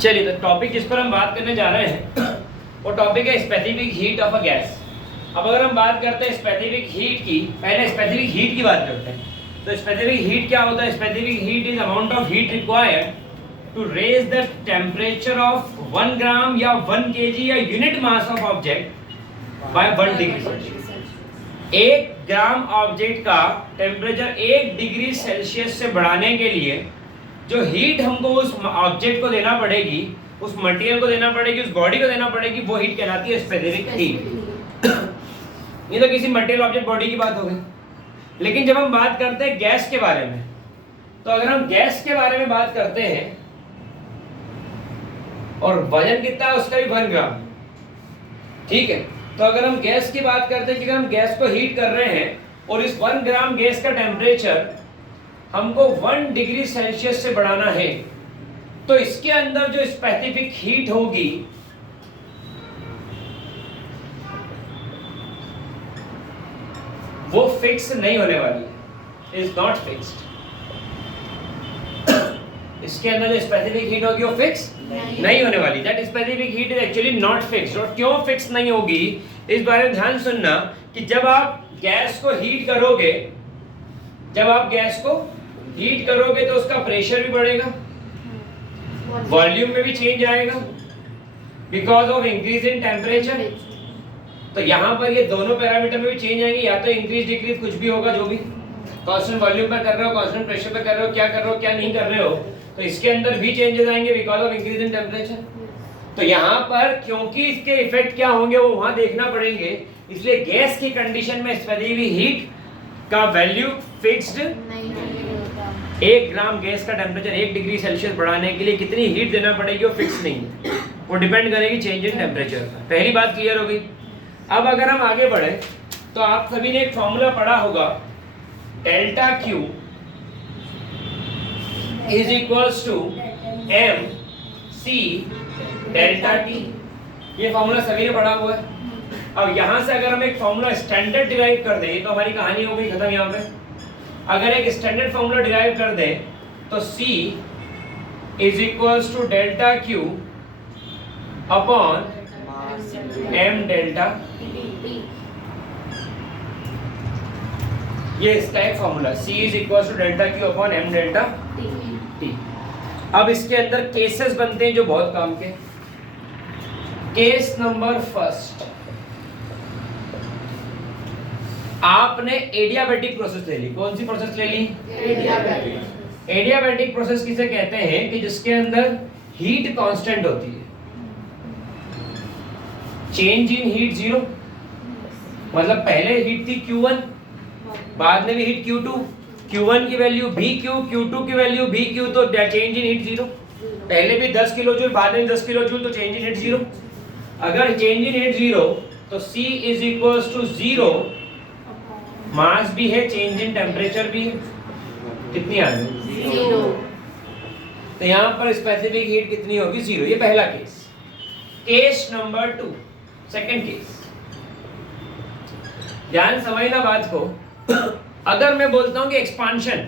चलिए, तो टॉपिक जिस पर हम बात करने जा रहे हैं वो टॉपिक है specific heat of a gas. अब अगर हम बात करते हैं स्पेसिफिक हीट की, पहले स्पेसिफिक हीट की बात करते हैं। तो स्पेसिफिक हीट क्या होता है? Specific heat is amount of heat required to raise the temperature of 1 gram या 1 kg या unit mass of object by 1 degree Celsius. 1 gram object का टेम्परेचर 1 डिग्री सेल्सियस से बढ़ाने के लिए जो हीट हमको उस ऑब्जेक्ट को देना पड़ेगी, उस मटेरियल को देना पड़ेगी, उस बॉडी को देना पड़ेगी, वो हीट कहलाती है स्पेसिफिक हीट। ये तो किसी मटेरियल ऑब्जेक्ट बॉडी की बात हो गई। लेकिन जब हम बात करते हैं गैस के बारे में, तो अगर हम गैस के बारे में बात करते हैं और वजन कितना है उसका भी 1 ग्राम, ठीक है। तो अगर हम गैस की बात करते हैं कि हम गैस को हीट कर रहे हैं और इस 1 ग्राम गैस का टेम्परेचर हमको 1 डिग्री सेल्सियस से बढ़ाना है, तो इसके अंदर जो स्पेसिफिक हीट होगी वो फिक्स नहीं होने वाली है, इज नॉट फिक्स्ड। इसके अंदर जो स्पेसिफिक हीट होगी वो फिक्स नहीं होने वाली। That specific heat is actually not fixed. और क्यों फिक्स नहीं होगी इस बारे में ध्यान सुनना कि जब आप गैस को हीट करोगे, तो उसका प्रेशर भी बढ़ेगा, वॉल्यूम में भी चेंज आएगा because of increase in temperature. तो यहाँ पर ये दोनों पैरामीटर में भी चेंज आएंगे, या तो इंक्रीज डिक्रीज कुछ भी होगा, जो भी कांस्टेंट वॉल्यूम पर कर रहे हो, कांस्टेंट प्रेशर पर कर रहे हो, क्या कर रहे हो क्या नहीं कर रहे हो, तो इसके अंदर भी चेंजेस आएंगे because of increase in temperature. तो यहाँ पर क्योंकि इसके इफेक्ट क्या होंगे वो वहां देखना पड़ेंगे, इसलिए गैस की कंडीशन में स्पेसिफिक हीट का वैल्यू फिक्स्ड नहीं होता। 1 ग्राम गैस का टेम्परेचर 1 डिग्री सेल्सियस बढ़ाने के लिए कितनी हीट देना पड़ेगी वो फिक्स नहीं है, वो डिपेंड करेगी चेंज इन टेम्परेचर पर। पहली बात क्लियर हो गई। अब अगर हम आगे बढ़े तो आप सभी ने एक फॉर्मूला पढ़ा होगा, delta Q is equals to M C delta T. ये फॉर्मूला सभी ने पढ़ा हुआ है। अब यहां से अगर हम एक फॉर्मूला स्टैंडर्ड डिराइव कर दें तो हमारी कहानी हो गई खत्म। यहाँ पे अगर एक स्टैंडर्ड फॉर्मूला डिराइव कर दें तो C is equals to delta Q upon m delta. ये इसका एक formula, C is equals to delta Q upon m delta T। अब इसके अंदर केसेस बनते हैं जो बहुत काम के। केस नंबर फर्स्ट, आपने एडियाबैटिक प्रोसेस ले ली। कौन सी प्रोसेस ले ली? एडियाबैटिक। एडियाबैटिक प्रोसेस किसे कहते हैं? कि जिसके अंदर हीट कांस्टेंट होती है, चेंज इन हीट 0, मतलब पहले हीट थी Q1, बाद में भी हीट Q2, Q1 की वैल्यू BQ, Q2 की वैल्यू BQ, तो चेंज इन हीट 0। पहले भी 10 किलो जूल, बाद में 10 किलो जूल, तो चेंज इन हीट 0। अगर चेंज इन हीट 0 तो C इज इक्वल्स टू 0, मास भी है, चेंज इन टेम्परेचर भी है, कितनी आ गई? 0। तो यहाँ पर स्पेसिफिक हीट कितनी होगी? 0। ये पहला case. Case number 2, second case. ध्यान समझना बात को। अगर मैं बोलता हूं कि एक्सपांशन,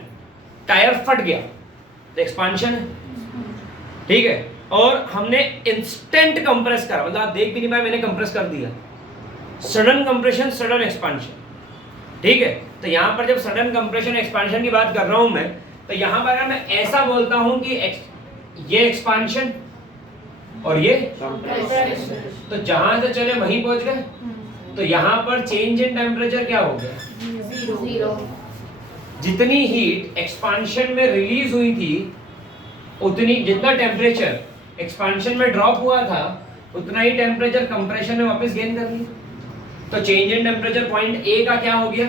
टायर फट गया तो एक्सपांशन है, ठीक है, और हमने इंस्टेंट कंप्रेस करा, मतलब आप देख भी नहीं पाए, मैंने कंप्रेस कर दिया। सडन कंप्रेशन, सडन एक्सपांशन, ठीक है। तो यहां पर जब सडन कंप्रेशन एक्सपांशन की बात कर रहा हूं मैं, तो यहां पर अगर मैं ऐसा बोलता हूं कि ये एक्सपांशन और ये कंप्रेशन, तो जहां से चले वहीं पहुंच गए। तो यहां पर चेंज इन टेम्परेचर क्या हो गया? 0। जितनी हीट एक्सपांशन में रिलीज हुई थी, उतनी, जितना टेम्परेचर एक्सपांशन में ड्रॉप हुआ था, उतना ही टेम्परेचर कंप्रेशन में वापस गेन कर लिया। तो change in temperature point A का क्या हो गया?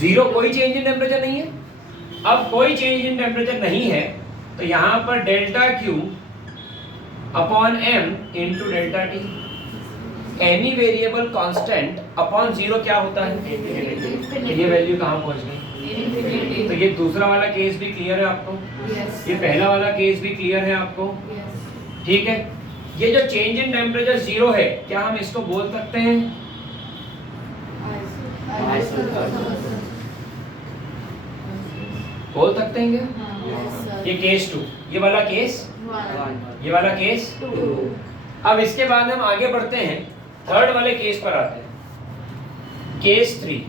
0। कोई चेंज इन टेम्परेचर नहीं है। अब कोई चेंज इन टेम्परेचर नहीं है, तो यहां पर delta Q upon m into delta T, any variable constant upon 0 क्या होता है? ये वैल्यू कहाँ पहुंच गई? तो ये दूसरा वाला केस भी क्लियर है आपको? ये पहला वाला केस भी क्लियर है आपको? ठीक है। ये जो चेंज इन टेम्परेचर 0 है, क्या हम इसको बोल सकते हैं? बोल सकते हैं क्या? ये केस 2, ये वाला केस 1, ये वाला केस 2। अब इसके बाद हम आगे बढ़ते हैं, थर्ड वाले केस पर आते हैं, केस 3।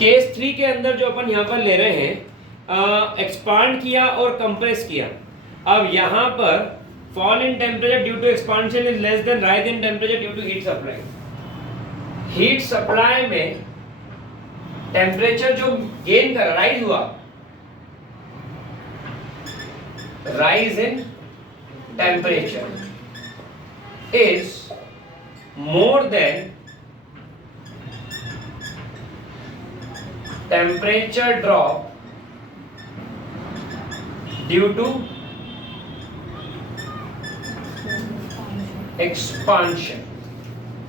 केस 3 के अंदर जो अपन यहाँ पर ले रहे हैं, एक्सपांड किया और कंप्रेस किया। अब यहाँ पर fall in temperature due to expansion is less than rise in temperature due to heat supply. Heat supply में टेम्परेचर जो गेन कर राइज हुआ, rise in temperature is more than temperature drop due to expansion.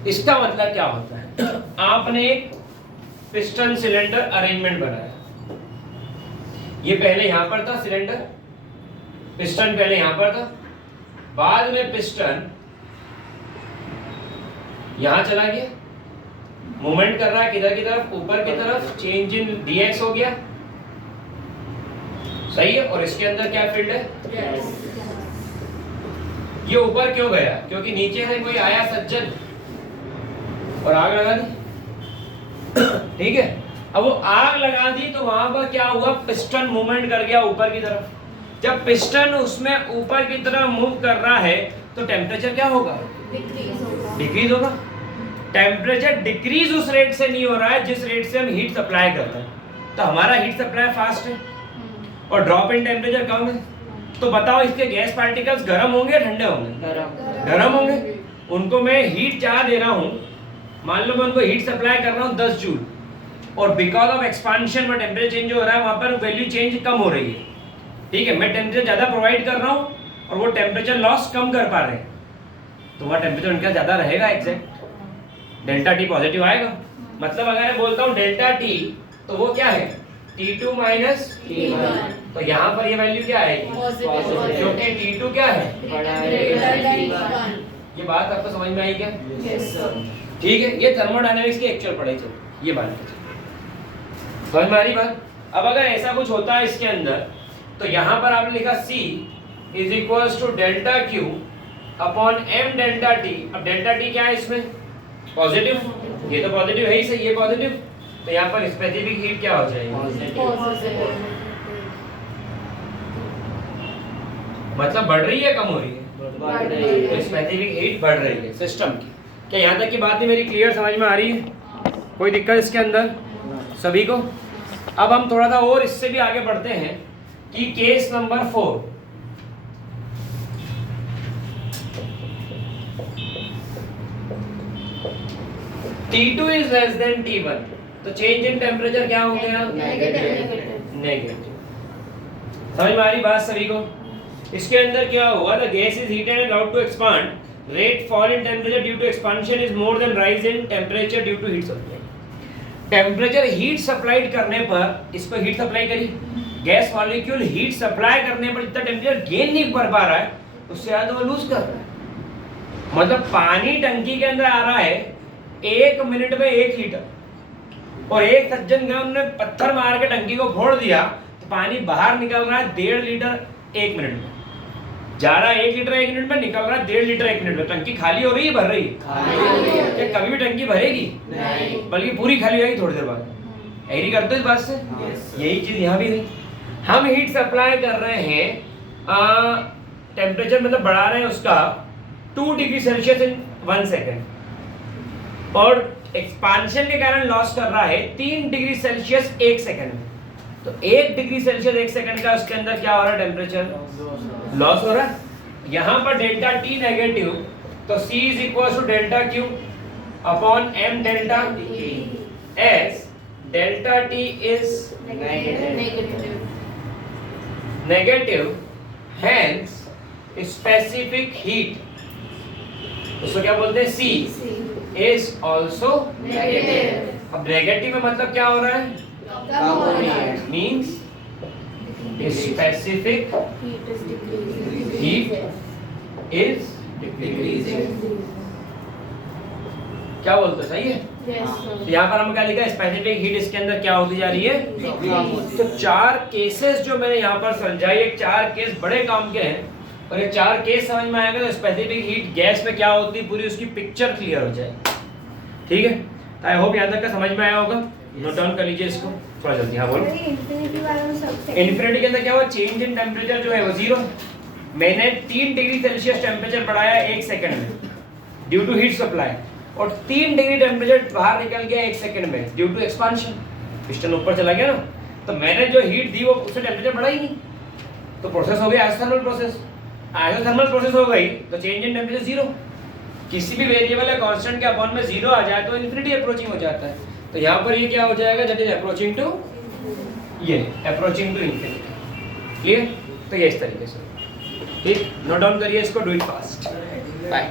इसका मतलब क्या होता है, आपने एक पिस्टन सिलेंडर अरेंजमेंट बनाया, ये पहले यहां पर था सिलेंडर, पिस्टन पहले यहां पर था, बाद में पिस्टन यहां चला गया, मूवमेंट कर रहा है किधर की तरफ, ऊपर की तरफ, चेंज इन डीएक्स हो गया, सही है। और इसके अंदर क्या फील्ड है, yes. ये ऊपर क्यों गया, क्योंकि नीचे से कोई आया सज्जन और आग लगा दी, ठीक है। अब वो आग लगा दी तो वहां पर क्या हुआ, पिस्टन मूवमेंट कर गया ऊपर की तरफ। जब पिस्टन उसमें ऊपर की तरफ मूव कर रहा है तो टेम्परेचर क्या होगा, डिक्रीज होगा। टेम्परेचर डिक्रीज उस रेट से नहीं हो रहा है जिस रेट से हम हीट सप्लाई करते हैं, तो हमारा हीट सप्लाई फास्ट है और ड्रॉप इन टेम्परेचर कम है। तो बताओ इसके गैस पार्टिकल्स गर्म होंगे ठंडे होंगे, गर्म होंगे। उनको मैं हीट क्या दे रहा हूँ, मान लो मैं उनको हीट सप्लाई कर रहा हूँ 10 जूल, और बिकॉज ऑफ एक्सपांशन में टेम्परेचर चेंज हो रहा है, वहां पर वैल्यू चेंज कम हो रही है, ठीक है। मैं टेम्परेचर ज्यादा प्रोवाइड कर रहा हूँ और वो टेम्परेचर लॉस कम कर पा रहे हैं, तो वहाँ टेम्परेचर उनका ज्यादा रहेगा, एग्जैक्ट डेल्टा टी पॉजिटिव आएगा। मतलब अगर मैं बोलता हूँ डेल्टा टी, तो वो क्या है, T2 माइनस T1, तो यहाँ पर ये वैल्यू क्या आएगी, क्योंकि T2 क्या है, ये बात आपको समझ में आई क्या, ठीक है। ये थर्मोडायनेमिक्स की एक्चुअल पढ़ाई चल, ये बात समझ में आ रही बात। अब अगर ऐसा कुछ होता है इसके अंदर, तो यहाँ पर आपने लिखा C is equals to delta Q upon M delta T। अब डेल्टा T क्या है इसमें, पॉजिटिव, ये तो पॉजिटिव है ही सही, ये पॉजिटिव, तो यहाँ पर स्पेसिफिक हीट क्या हो जाएगी, मतलब बढ़ रही है कम हो रही है, तो स्पेसिफिक हीट बढ़ रही है सिस्टम की। क्या यहाँ तक की बात नहीं मेरी क्लियर समझ में आ रही है, कोई दिक्कत इसके अंदर सभी को। अब हम थोड़ा सा और इससे भी आगे बढ़ते हैं कि case number 4, T2 is less than T1, तो चेंज इन टेम्परेचर क्या हो गया, नेगेटिव। समझ में आ रही बात सभी को। इसके अंदर क्या हुआ, the gas is heated and allowed to expand, rate fall in temperature due to expansion is more than rise in temperature due to heat supply। Temperature heat supplied करने पर, इसको हीट सप्लाई करी, गैस मॉलिक्यूल हीट सप्लाई करने पर जितना temperature gain नहीं कर पा रहा है उससे ज्यादा वो लूज कर रहा है। मतलब पानी टंकी के अंदर आ रहा है 1 मिनट में 1 लीटर, और एक सज्जन गए उन्होंने पत्थर मार के टंकी को फोड़ दिया तो पानी बाहर निकल रहा है 1.5 लीटर 1 मिनट में, जा रहा है 1 लीटर 1 मिनट में, निकल रहा है 1.5 लीटर 1 मिनट में। टंकी खाली हो रही है, भर रही है, क्या कभी भी टंकी भरेगी नहीं, बल्कि पूरी खाली होगी थोड़ी देर बाद। एग्री करते हो इस बात से, यही चीज यहाँ भी है। हम हीट सप्लाई कर रहे हैं, टेम्परेचर मतलब बढ़ा रहे हैं उसका 2 डिग्री सेल्सियस इन 1 सेकेंड, और एक्सपांशन के कारण लॉस कर रहा है 3 डिग्री सेल्सियस 1 सेकेंड में। तो 1 डिग्री सेल्सियस 1 सेकेंड का उसके अंदर क्या हो रहा है, टेम्परेचर लॉस हो रहा है। यहाँ पर डेल्टा टी नेगेटिव, तो C is equal to delta Q upon M delta S। Delta T is negative, hence specific heat, उसको क्या बोलते हैं, C इज ऑल्सो नेगेटिव। अब नेगेटिव में मतलब क्या हो रहा है, means specific heat is decreasing। क्या बोलते, सही है। तो यहाँ पर हम क्या लिखा है, स्पेसिफिक हीट इसके अंदर क्या होती जा रही है। तो 4 केसेस जो मैंने यहाँ पर समझाई, एक 4 केस बड़े काम के हैं, और ये 4 केस समझ में आएगा तो स्पेसिफिक हीट गैस में क्या होती है पूरी उसकी पिक्चर क्लियर हो जाएगी। ठीक है, आई होप यहाँ तक का समझ में आया होगा। नोट डाउन कर लीजिए इसको थोड़ा जल्दी। हाँ बोलो। इन्फिनिटी के अंदर क्या हुआ, चेंज इन टेम्परेचर जो है वो 0। मैंने 3 डिग्री सेल्सियस टेम्परेचर बढ़ाया 1 सेकंड में ड्यू टू हीट सप्लाई, और 3 डिग्री टेम्परेचर बाहर निकल गया 1 सेकंड में ड्यू टू एक्सपांशन। पिस्टन ऊपर चला गया ना, तो मैंने जो हीट दी वो उससे टेम्परेचर बढ़ा ही नहीं, तो प्रोसेस हो गया आइसोथर्मल प्रोसेस। आइसोथर्मल प्रोसेस हो गई तो चेंज इन टेम्परेचर 0। किसी भी वेरिएबल या कांस्टेंट के अपॉन में 0 आ जाए तो इन्फिनिटी अप्रोचिंग हो जाता है। तो यहाँ पर ये क्या हो जाएगा, दैट इज अप्रोचिंग टू, ये अप्रोचिंग टू इन्फिनिटी। क्लियर? तो ये इस तरीके से, ठीक। नोट डाउन करिए इसको, डू इट फास्ट। बाय।